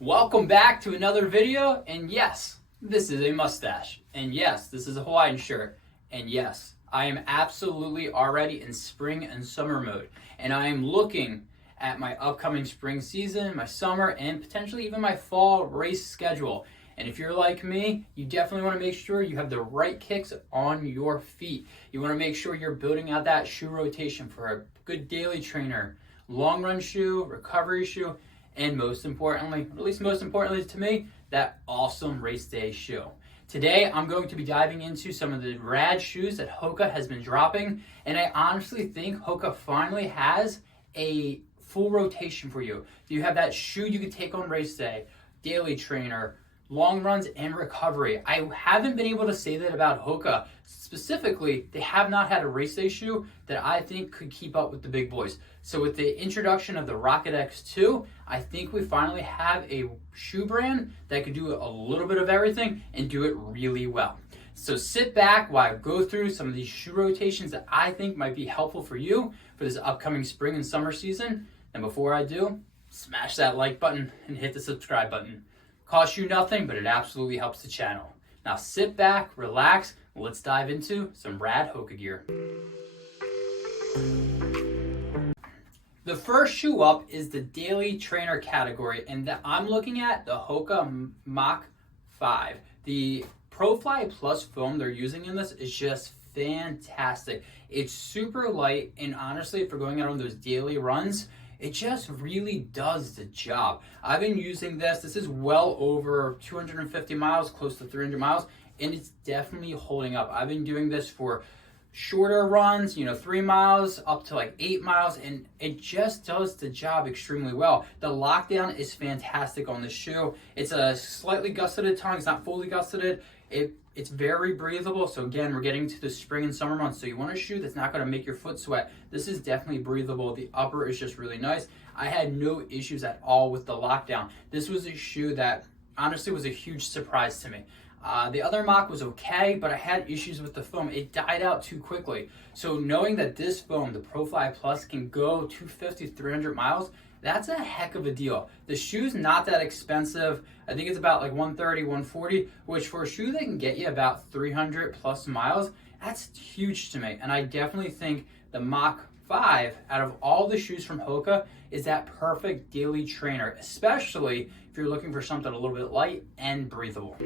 Welcome back to another video, and yes, this is a mustache, and yes, this is a Hawaiian shirt, and yes, I am absolutely already in spring and summer mode, and I am looking at my upcoming spring season, my summer, and potentially even my fall race schedule. And if you're like me, you definitely want to make sure you have the right kicks on your feet. You want to make sure you're building out that shoe rotation for a good daily trainer, long run shoe, recovery shoe, and most importantly, at least most importantly to me, that awesome race day shoe. Today, I'm going to be diving into some of the rad shoes that Hoka has been dropping, and I honestly think Hoka finally has a full rotation for you. You have that shoe you can take on race day, daily trainer, long runs, and recovery. I haven't been able to say that about Hoka. Specifically, they have not had a race day shoe that I think could keep up with the big boys. So with the introduction of the Rocket X2, I think we finally have a shoe brand that could do a little bit of everything and do it really well. So sit back while I go through some of these shoe rotations that I think might be helpful for you for this upcoming spring and summer season. And before I do, smash that like button and hit the subscribe button. Costs you nothing, but it absolutely helps the channel. Now sit back, relax, and let's dive into some rad Hoka gear. The first shoe up is the daily trainer category, and I'm looking at the Hoka Mach 5. The ProFly Plus foam they're using in this is just fantastic. It's super light, and honestly, if you're going out on those daily runs, it just really does the job. I've been using this. This is well over 250 miles, close to 300 miles, and it's definitely holding up. I've been doing this for shorter runs, 3 miles up to like 8 miles, and it just does the job extremely well. The lockdown is fantastic on this shoe. It's a slightly gusseted tongue. It's not fully gusseted. It's very breathable. So again, we're getting to the spring and summer months. So you want a shoe that's not going to make your foot sweat. This is definitely breathable. The upper is just really nice. I had no issues at all with the lockdown. This was a shoe that honestly was a huge surprise to me. The other Mach was okay, but I had issues with the foam. It died out too quickly. So knowing that this foam, the ProFly Plus, can go 250, 300 miles, that's a heck of a deal. The shoe's not that expensive. I think it's about like $130, $140, which for a shoe that can get you about 300 plus miles, that's huge to me. And I definitely think the Mach 5, out of all the shoes from Hoka, is that perfect daily trainer, especially if you're looking for something a little bit light and breathable.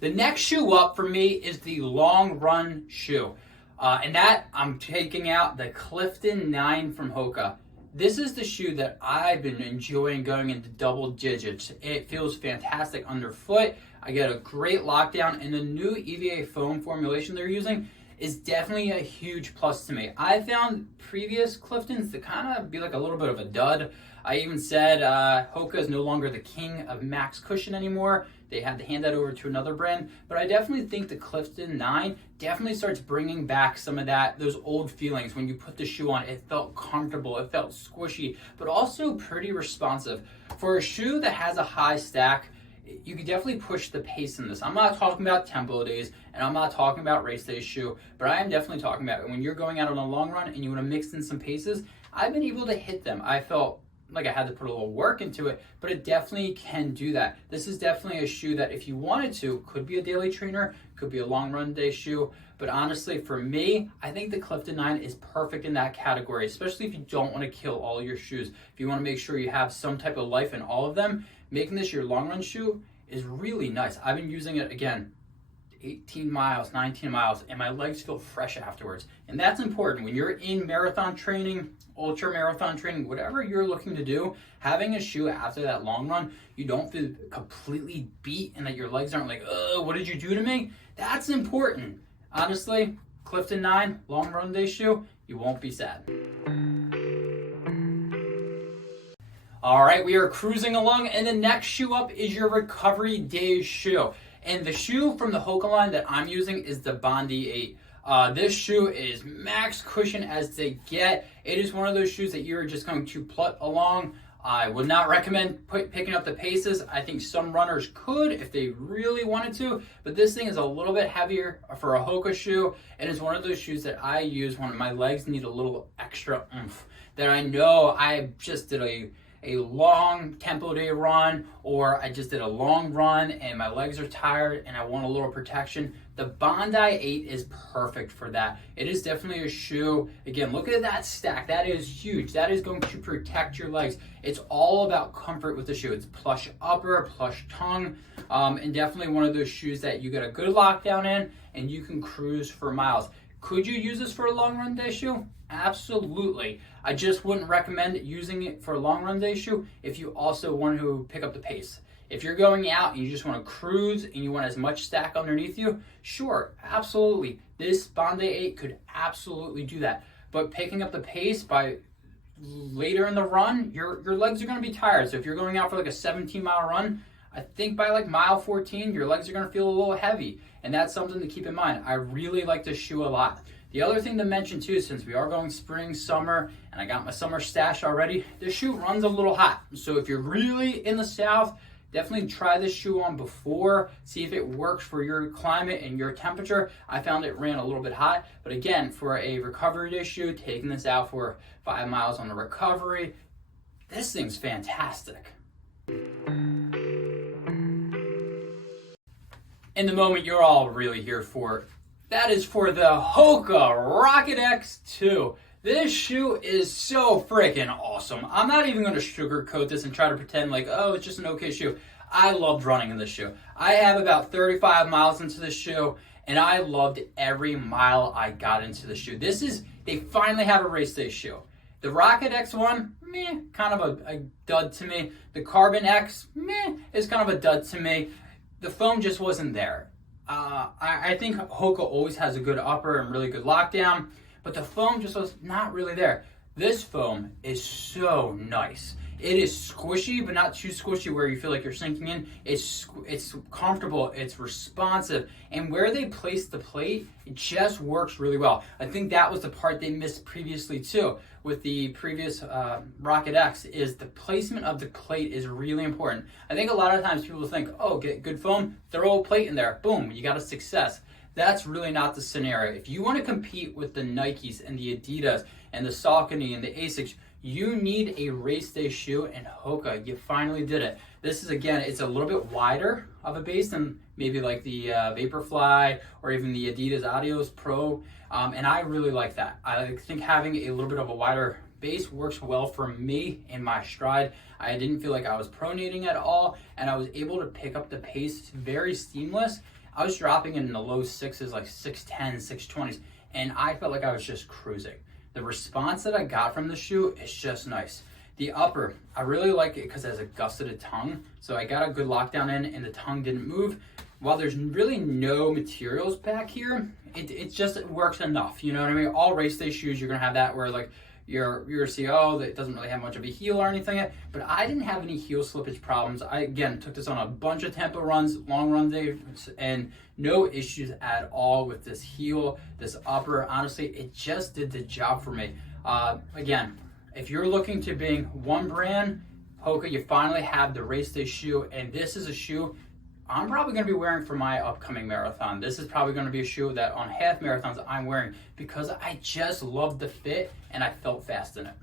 The next shoe up for me is the long run shoe. And that I'm taking out the Clifton 9 from Hoka. This is the shoe that I've been enjoying going into double digits. It feels fantastic underfoot. I get a great lockdown, and the new EVA foam formulation they're using is definitely a huge plus to me. I found previous Cliftons to kind of be like a little bit of a dud. I even said Hoka is no longer the king of max cushion anymore. They had to hand that over to another brand. But I definitely think the Clifton 9 definitely starts bringing back some of those old feelings. When you put the shoe on, it felt comfortable, it felt squishy, but also pretty responsive. For a shoe that has a high stack, you can definitely push the pace in this. I'm not talking about tempo days, and I'm not talking about race day shoe, but I am definitely talking about when you're going out on a long run and you want to mix in some paces. I've been able to hit them. I felt like I had to put a little work into it, but it definitely can do that. This is definitely a shoe that if you wanted to, could be a daily trainer, could be a long run day shoe, but honestly for me, I think the Clifton 9 is perfect in that category, especially if you don't want to kill all your shoes. If you want to make sure you have some type of life in all of them, making this your long run shoe is really nice. I've been using it, again, 18 miles, 19 miles, and my legs feel fresh afterwards. And that's important. When you're in marathon training, ultra marathon training, whatever you're looking to do, having a shoe after that long run, you don't feel completely beat and that your legs aren't like, what did you do to me? That's important. Honestly, Clifton 9, long run day shoe, you won't be sad. All right, we are cruising along, and the next shoe up is your recovery day shoe. And the shoe from the Hoka line that I'm using is the Bondi 8. This shoe is max cushion as they get. It is one of those shoes that you're just going to put along I would not recommend picking up the paces. I think some runners could if they really wanted to, but this thing is a little bit heavier for a Hoka shoe, and it's one of those shoes that I use when my legs need a little extra oomph. That I know I just did a long tempo day run, or I just did a long run and my legs are tired and I want a little protection. The Bondi 8 is perfect for that. It is definitely a shoe. Again, look at that stack. That is huge. That is going to protect your legs. It's all about comfort with the shoe. It's plush upper, plush tongue, and definitely one of those shoes that you get a good lockdown in and you can cruise for miles. Could you use this for a long run day shoe? Absolutely. I just wouldn't recommend using it for a long run day shoe if you also want to pick up the pace. If you're going out and you just want to cruise and you want as much stack underneath you, sure, absolutely. This Bondi 8 could absolutely do that. But picking up the pace by later in the run, your legs are going to be tired. So if you're going out for like a 17-mile run, I think by like mile 14, your legs are going to feel a little heavy. And that's something to keep in mind. I really like this shoe a lot. The other thing to mention too, since we are going spring, summer, and I got my summer stash already, this shoe runs a little hot. So if you're really in the South, definitely try this shoe on before, see if it works for your climate and your temperature. I found it ran a little bit hot, but again, for a recovery day shoe, taking this out for 5 miles on the recovery, this thing's fantastic. In the moment you're all really here for, that is for the Hoka Rocket X2. This shoe is so freaking awesome. I'm not even going to sugarcoat this and try to pretend like, oh, it's just an okay shoe. I loved running in this shoe. I have about 35 miles into this shoe, and I loved every mile I got into the shoe. They finally have a race day shoe. The Rocket X1, meh, kind of a dud to me. The Carbon X, meh, is kind of a dud to me. The foam just wasn't there. I think Hoka always has a good upper and really good lockdown, but the foam just was not really there. This foam is so nice. It is squishy, but not too squishy where you feel like you're sinking in. It's comfortable, it's responsive, and where they place the plate, it just works really well. I think that was the part they missed previously too with the previous Rocket X, is the placement of the plate is really important. I think a lot of times people think, oh, get good foam, throw a plate in there, boom, you got a success. That's really not the scenario. If you want to compete with the Nikes and the Adidas and the Saucony and the Asics, you need a race day shoe, and Hoka, you finally did it. This is, again, it's a little bit wider of a base than maybe like the Vaporfly or even the Adidas Adios Pro, and I really like that. I think having a little bit of a wider base works well for me in my stride. I didn't feel like I was pronating at all, and I was able to pick up the pace very seamless. I was dropping in the low sixes, like 610, 620s, and I felt like I was just cruising. The response that I got from the shoe is just nice. The upper, I really like it because it has a gusseted tongue, so I got a good lockdown in and the tongue didn't move. While there's really no materials back here, it just works enough, you know what I mean? All race day shoes, you're gonna have that where like you're gonna see, oh, that doesn't really have much of a heel or anything yet, but I didn't have any heel slippage problems. I, again, took this on a bunch of tempo runs, long run days, and no issues at all with this heel, this upper. Honestly, it just did the job for me. Again, if you're looking to being one brand, Hoka, you finally have the race day shoe, and this is a shoe I'm probably going to be wearing for my upcoming marathon. This is probably going to be a shoe that on half marathons I'm wearing because I just love the fit and I felt fast in it.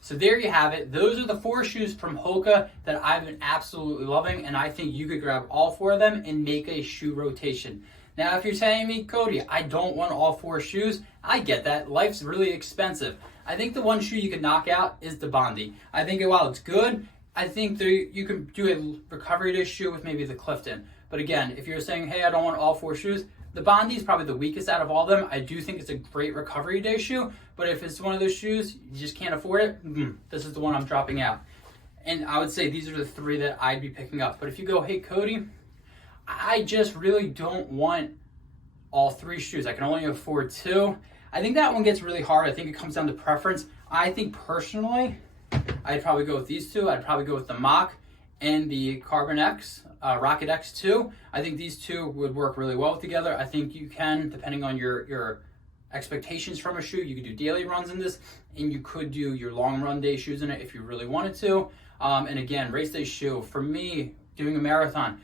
So there you have it. Those are the 4 shoes from Hoka that I've been absolutely loving, and I think you could grab all 4 of them and make a shoe rotation. Now, if you're saying to me, Cody, I don't want all 4 shoes, I get that. Life's really expensive. I think the one shoe you could knock out is the Bondi. I think while it's good, I think you can do a recovery day shoe with maybe the Clifton. But again, if you're saying, hey, I don't want all 4 shoes, the Bondi is probably the weakest out of all of them. I do think it's a great recovery day shoe, but if it's one of those shoes, you just can't afford it, this is the one I'm dropping out. And I would say these are the 3 that I'd be picking up. But if you go, hey, Cody, I just really don't want all 3 shoes. I can only afford 2. I think that one gets really hard. I think it comes down to preference. I think personally, I'd probably go with these 2. I'd probably go with the Mach and the Carbon X, Rocket X2. I think these 2 would work really well together. I think you can, depending on your expectations from a shoe. You could do daily runs in this, and you could do your long run day shoes in it if you really wanted to. And again, race day shoe, for me, doing a marathon,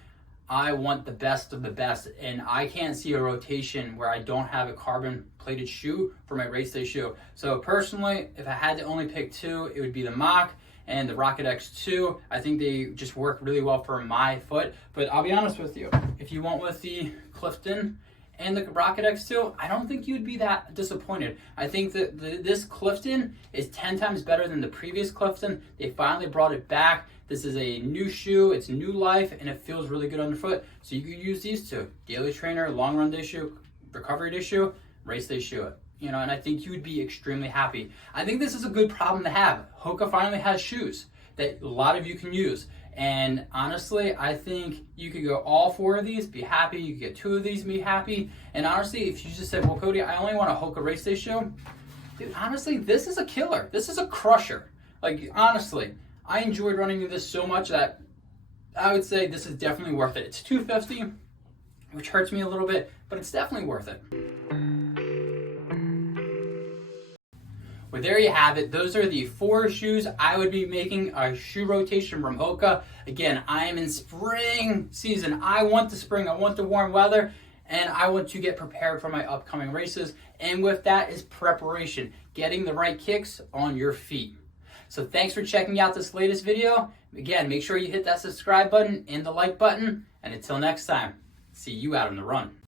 I want the best of the best, and I can't see a rotation where I don't have a carbon plated shoe for my race day shoe. So personally, if I had to only pick two, it would be the Mach and the Rocket X2. I think they just work really well for my foot. But I'll be honest with you, if you went with the Clifton and the Rocket X2, I don't think you'd be that disappointed. I think that this Clifton is 10 times better than the previous Clifton. They finally brought it back. This is a new shoe, it's new life, and it feels really good underfoot. So you could use these two: daily trainer, long run day shoe, recovery day shoe, race day shoe. And I think you would be extremely happy. I think this is a good problem to have. Hoka finally has shoes that a lot of you can use. And honestly, I think you could go all four of these, be happy. You could get two of these, be happy. And honestly, if you just said, well, Cody, I only want a Hoka race day shoe, dude, honestly, this is a killer. This is a crusher. Like, honestly, I enjoyed running this so much that I would say this is definitely worth it. It's $250, which hurts me a little bit, but it's definitely worth it. Well, there you have it. Those are the 4 shoes I would be making a shoe rotation from Hoka. Again, I am in spring season. I want the spring. I want the warm weather, and I want to get prepared for my upcoming races. And with that is preparation, getting the right kicks on your feet. So thanks for checking out this latest video. Again, make sure you hit that subscribe button and the like button. And until next time, see you out on the run.